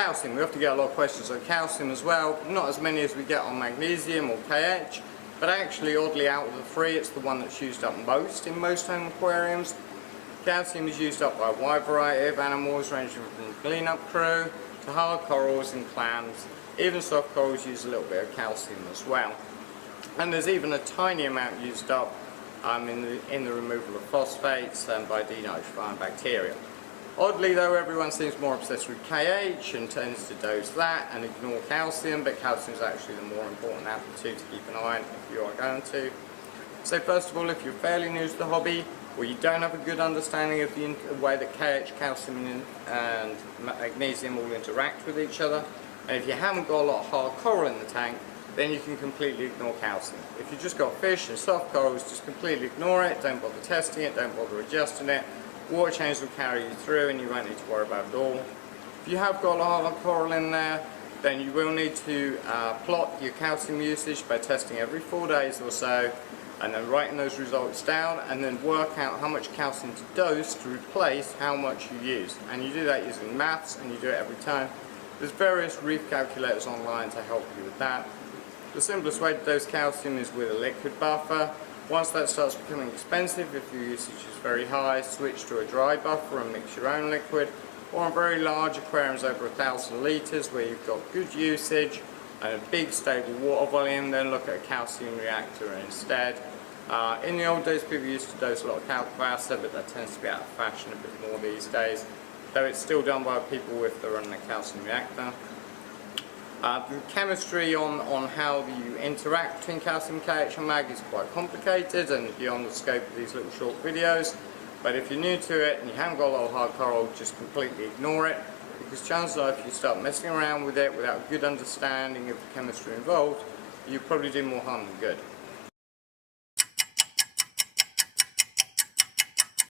calcium, we often get a lot of questions on calcium as well, not as many as we get on magnesium or KH, but actually oddly out of the three it's the one that's used up most in most home aquariums. Calcium is used up by a wide variety of animals ranging from clean-up crew to hard corals and clams. Even soft corals use a little bit of calcium as well. And there's even a tiny amount used up in the removal of phosphates by denitrifying bacteria. Oddly though, everyone seems more obsessed with KH and tends to dose that and ignore calcium, but calcium is actually the more important out of the two to keep an eye on if you are going to. So first of all, if you're fairly new to the hobby, or you don't have a good understanding of the way that KH, calcium and magnesium all interact with each other, and if you haven't got a lot of hard coral in the tank, then you can completely ignore calcium. If you've just got fish and soft corals, just completely ignore it, don't bother testing it, don't bother adjusting it. Water change will carry you through and you won't need to worry about it all. If you have got a lot of coral in there, then you will need to plot your calcium usage by testing every 4 days or so, and then writing those results down, and then work out how much calcium to dose to replace how much you use. And you do that using maths, and you do it every time. There's various reef calculators online to help you with that. The simplest way to dose calcium is with a liquid buffer. Once that starts becoming expensive, if your usage is very high, switch to a dry buffer and mix your own liquid. Or on very large aquariums over 1,000 litres where you've got good usage and a big stable water volume, then look at a calcium reactor instead. In the old days people used to dose a lot of calcium, but that tends to be out of fashion a bit more these days, though it's still done by people if they're running a calcium reactor. The chemistry on how you interact between calcium, KH and mag is quite complicated and beyond the scope of these little short videos, but if you're new to it and you haven't got a lot of hard coral, just completely ignore it, because chances are if you start messing around with it without a good understanding of the chemistry involved, you probably do more harm than good.